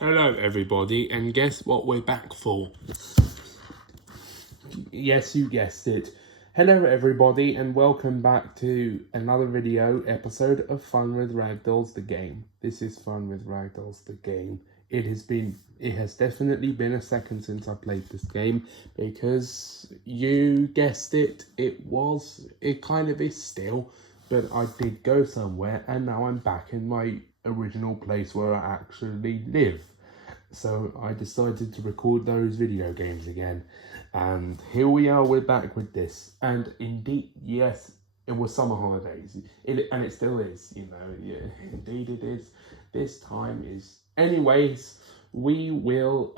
Hello everybody, and guess what we're back for? Yes, you guessed it. Hello everybody, and welcome back to another episode of Fun with Ragdolls the game. This is Fun with Ragdolls the game. It has definitely been a second since I played this game, because you guessed it, it kind of is still, but I did go somewhere, and now I'm back in my original place where I actually live. So I decided to record those video games again, and here we are, we're back with this. And indeed, yes, it was summer holidays, and it still is, yeah, indeed it is. This time is, anyways, we will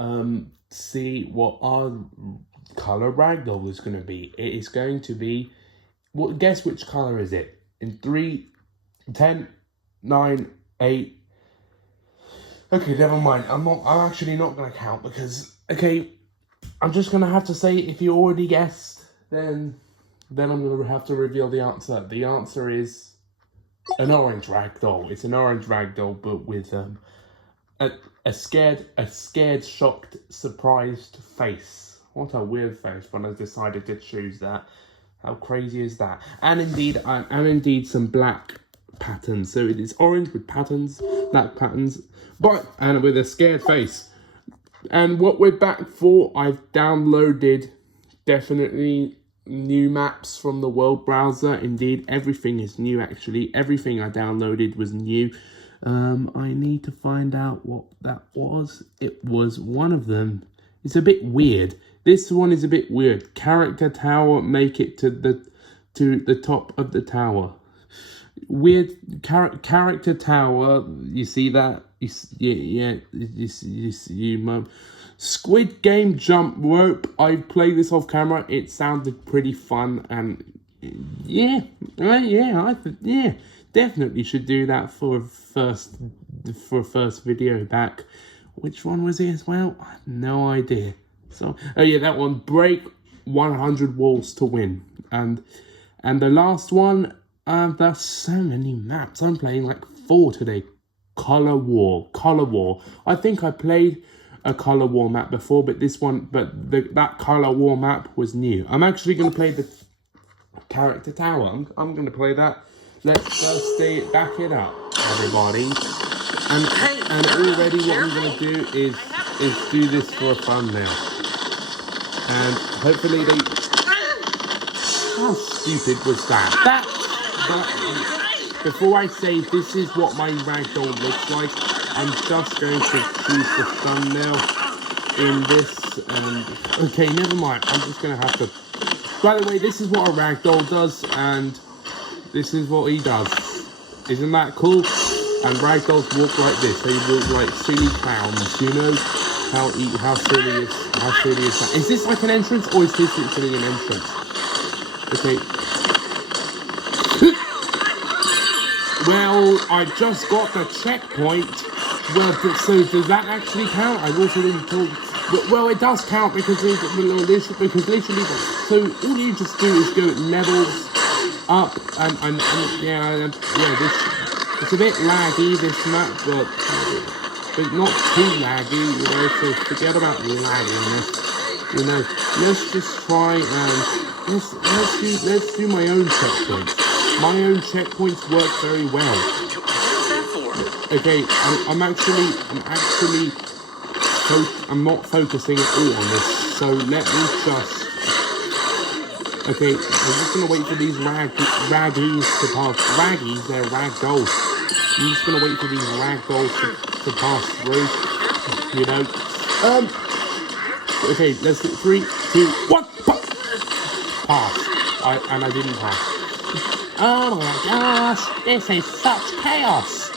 see what our color ragdoll is going to be. It is going to be, well, guess which color is it? In 3, 10, 9, 8. Okay, never mind. I'm actually not going to count because, okay, I'm just going to have to say, if you already guessed, then I'm going to have to reveal the answer. The answer is an orange ragdoll. It's an orange ragdoll, but with a scared, shocked, surprised face. What a weird face, but I decided to choose that. How crazy is that? And indeed some black patterns. So it is orange with patterns, black patterns, and with a scared face. And what we're back for, I've downloaded definitely new maps from the world browser. Indeed, everything is new actually. Everything I downloaded was new. I need to find out what that was. It was one of them. It's a bit weird. This one is a bit weird. Character tower, make it to the top of the tower. Weird character tower. You see that? Squid Game jump rope. I played this off camera. It sounded pretty fun, and definitely should do that for a first video back. Which one was it as well? I have no idea. So, oh yeah, that one. Break 100 walls to win. And the last one, there's so many maps. I'm playing like 4 today. Color War. I think I played a Color War map before, but that Color War map was new. I'm actually going to play the character tower. I'm going to play that. Let's first back it up, everybody. And already what I'm going to do is do this for a thumbnail. And hopefully how stupid was that? Before I say this is what my ragdoll looks like, I'm just going to choose the thumbnail in this. Okay, never mind. I'm just going to have to... By the way, this is what a ragdoll does, and this is what he does. Isn't that cool? And ragdolls walk like this. They walk like silly clowns, you know? How silly is that? Is this like an entrance, or is this literally an entrance? Okay. Well, I just got the checkpoint. Well, so does that actually count? I also didn't talk. Well, it does count because literally. So all you just do is go levels up, and this. It's a bit laggy, this map, but not too laggy, so forget about lagginess, let's just try and, let's do my own checkpoints. My own checkpoints work very well. Okay, I'm not focusing at all on this, so let me just, okay, I'm just gonna wait for these raggies to pass. Raggies, they're ragdolls. I'm just gonna wait for these ragdolls to pass through, Okay, let's do 3, 2, 1, pass. I didn't pass. Oh my gosh, this is such chaos.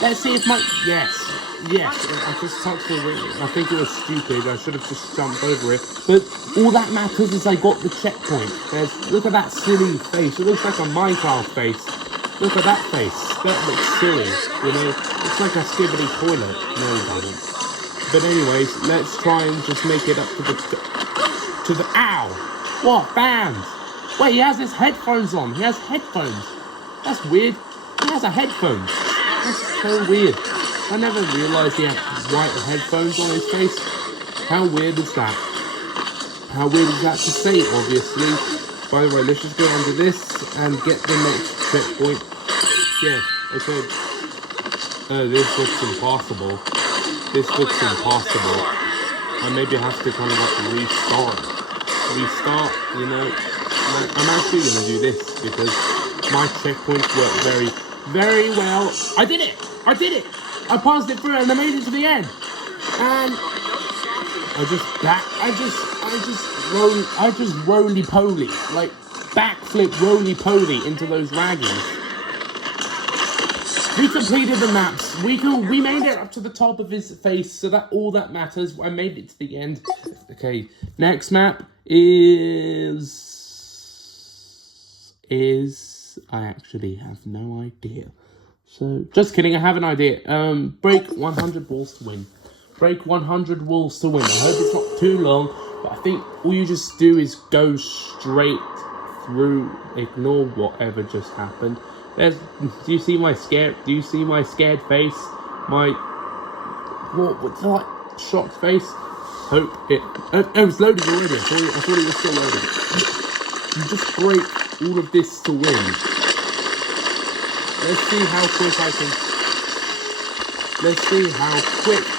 Let's see if yes, I just touched the ring. I think it was stupid. I should have just jumped over it. But all that matters is I got the checkpoint. Look at that silly face. It looks like a Minecraft face. Look at that face. That looks silly, It's like a skibbity toilet. No, it doesn't. But anyways, let's try and just make it up to the ow! What? Band! Wait, he has his headphones on. He has headphones. That's weird. He has a headphone. That's so weird. I never realised he had white headphones on his face. How weird is that? How weird is that to say, obviously. By the way, let's just go under this and get the next checkpoint. Yeah, okay. Oh, this looks impossible. This looks impossible. I maybe have to kind of like restart, you know. I'm actually going to do this because my checkpoints work very, very well. I did it! I did it! I passed it through and I made it to the end. And I just roly-poly, like backflip roly-poly into those raggings. We completed the maps. We made it up to the top of his face, so that all that matters. I made it to the end. Okay, next map is I actually have no idea. So just kidding, I have an idea. Break 100 walls to win. Break 100 walls to win. I hope it's not too long, but I think all you just do is go straight through, ignore whatever just happened. Do you see my scared face? What's that shocked face? Hope it. Oh, it's loaded already. I thought it was still loaded. You just break all of this to win. Let's see how quick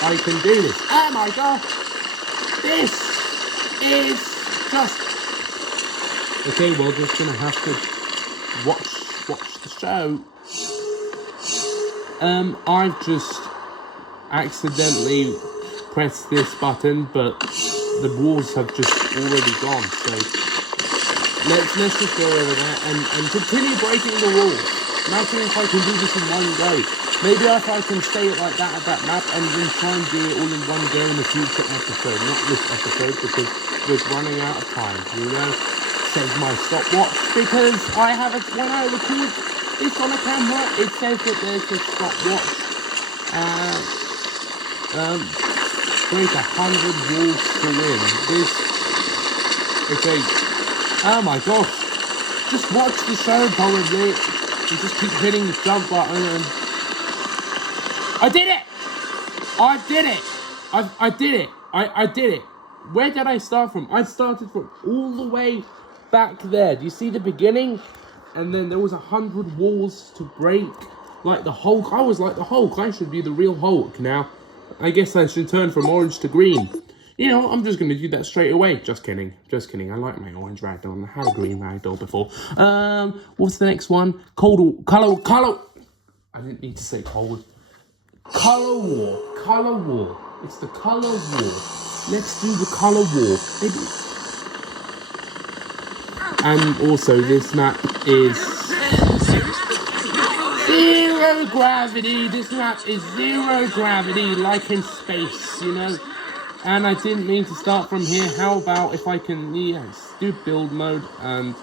I can do this. Oh my god! This is just. Okay, well, just gonna have to watch the show. I've just accidentally pressed this button, but the walls have just already gone, so let's just go over there and continue breaking the walls. Imagine if I can do this in one go. Maybe if I can stay like that at that map and then try and do it all in one go in a future episode, not this episode, because we're running out of time, you know? Says my stopwatch, because when I record this on a camera, it says that there's a stopwatch. Break 100 walls to win. Okay. Oh my gosh. Just watch the show probably. You just keep hitting the jump button and I did it! I did it! I did it! I did it! Where did I start from? I started from all the way back there. Do you see the beginning? And then there was 100 walls to break. Like the Hulk. I was like the Hulk. I should be the real Hulk now. I guess I should turn from orange to green. You know, I'm just going to do that straight away. Just kidding. Just kidding. I like my orange ragdoll. I had a green ragdoll before. What's the next one? Color. I didn't need to say cold. Color war. It's the color war. Let's do the color war. Maybe. And also, this map is zero gravity. This map is zero gravity, like in space, you know. And I didn't mean to start from here. How about if I can, do build mode, and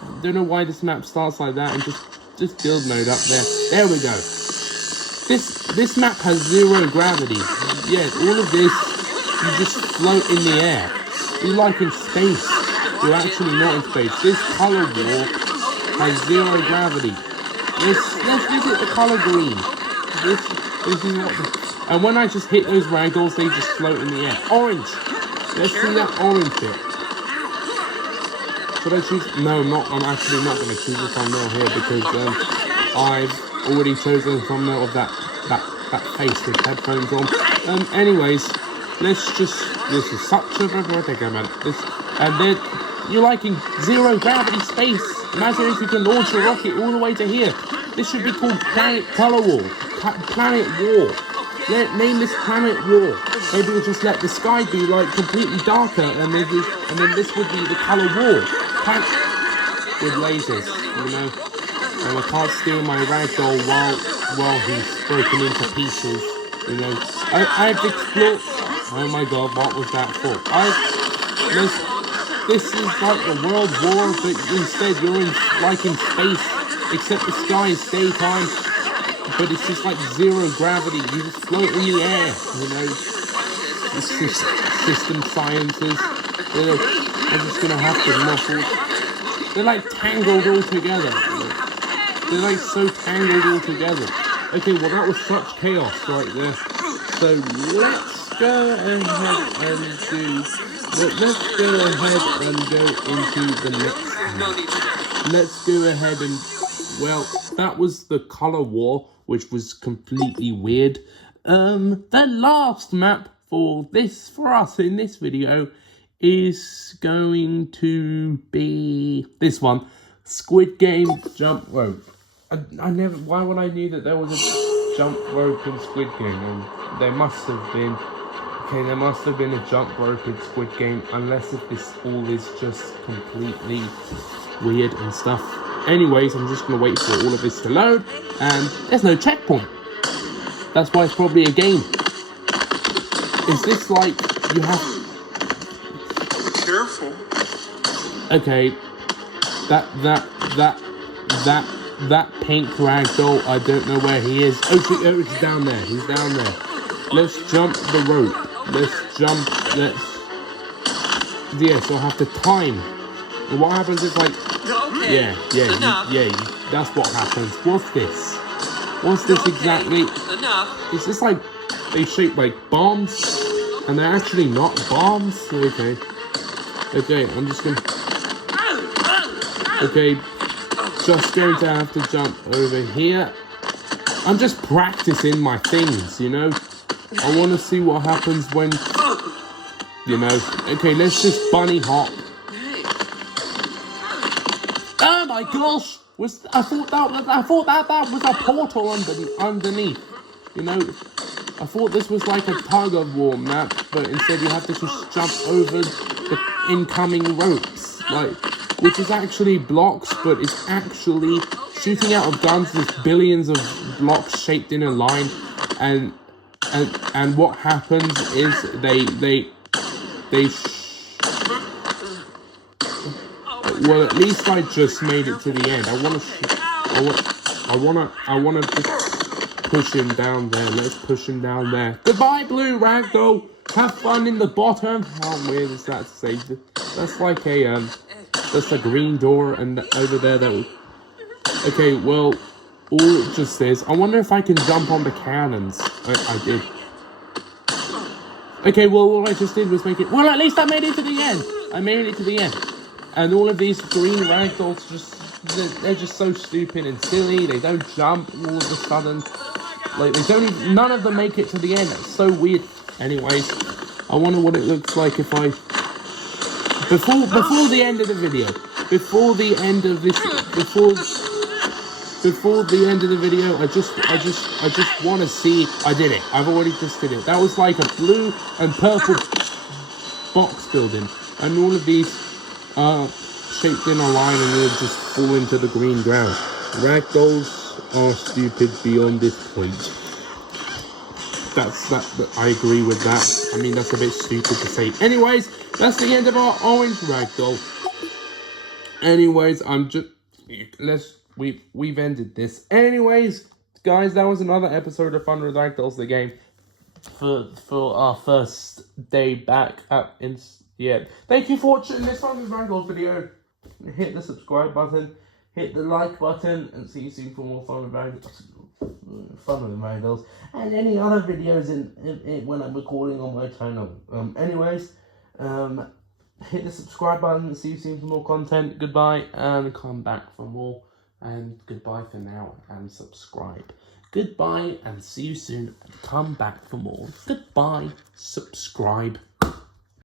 I don't know why this map starts like that, and just build mode up there. There we go. This map has zero gravity. Yeah, all of this, you just float in the air. You're like in space. You're actually not in space. This color war has zero gravity. Let's visit the color green. This is what and when I just hit those ragdolls, they just float in the air. Orange. Let's see that orange bit. Should I choose? No, I'm actually not going to choose a thumbnail here because I've already chosen a thumbnail of that face with headphones on. Anyways, this is such a predicament. And then you're like in zero gravity space. Imagine if you can launch a rocket all the way to here. This should be called Planet Color War. Planet War. Name this Planet War. Maybe we'll just let the sky be like completely darker, and then this would be the Color War. With lasers, you know. And I can't steal my ragdoll while he's broken into pieces, you know. I've explored. Oh my god, what was that for? This is like the World War, but instead you're in space, except the sky is daytime, but it's just like zero gravity. You just float in the air, you know. System sciences. I'm just gonna have to knuckle. They're like tangled all together. They're like so tangled all together. Okay, well that was such chaos right there. So let's go ahead and let's go ahead and go into the next one. Let's go ahead and, well, that was the color war, which was completely weird. The last map for us in this video is going to be this one, Squid Game jump rope. Why would I knew that there was a jump rope in Squid Game? There must have been. Okay, there must have been a jump rope in Squid Game, unless if this all is just completely weird and stuff. Anyways, I'm just gonna wait for all of this to load, and there's no checkpoint. That's why it's probably a game. Is this like you have? Careful. Okay, that pink ragdoll, I don't know where he is. Oh, it's down there. He's down there. Let's jump the rope. Yes, I'll have to time. And what happens is like, okay. Yeah, that's what happens. What's this? What's this exactly? Enough. Is this like, they shape like bombs? And they're actually not bombs? Okay, I'm just gonna... Okay, just going to have to jump over here. I'm just practicing my things, you know? I want to see what happens when, you know. Okay, let's just bunny hop. Oh my gosh! I thought that was a portal underneath. You know, I thought this was like a tug of war map, but instead you have to just jump over the incoming ropes, like, which is actually blocks, but it's actually shooting out of guns. There's billions of blocks shaped in a line, and what happens is well, at least I just made it to the end. I wanna just push him down there. Let's push him down there. Goodbye, blue ragdoll. Have fun in the bottom. How weird is that to say? That's like a that's a green door, and over there that was... Okay, well, all it just is, I wonder if I can jump on the cannons. I did. Okay, well, all I just did was make it... Well, at least I made it to the end. I made it to the end. And all of these green ragdolls they're just so stupid and silly. They don't jump all of a sudden. Like, they don't even... None of them make it to the end. That's so weird. Anyways, I wonder what it looks like if I... Before the end of the video, before the end of the video, I just want to see. I did it. I've already just did it. That was like a blue and purple box building, and all of these are shaped in a line, and they'll just fall into the green ground. Ragdolls are stupid beyond this point. I agree with that. I mean, that's a bit stupid to say. Anyways, that's the end of our orange ragdoll. Anyways, we've ended this. Anyways, guys, that was another episode of Fun with Ragdolls, the game. For our first day back up in... Yeah. Thank you for watching this Fun with Ragdolls video. Hit the subscribe button. Hit the like button. And see you soon for more Fun with Ragdolls. Ragdolls, and any other videos when I'm recording on my channel. Anyways, hit the subscribe button and see you soon for more content. Goodbye, and come back for more. And goodbye for now, and subscribe. Goodbye, and see you soon, and come back for more. Goodbye, subscribe.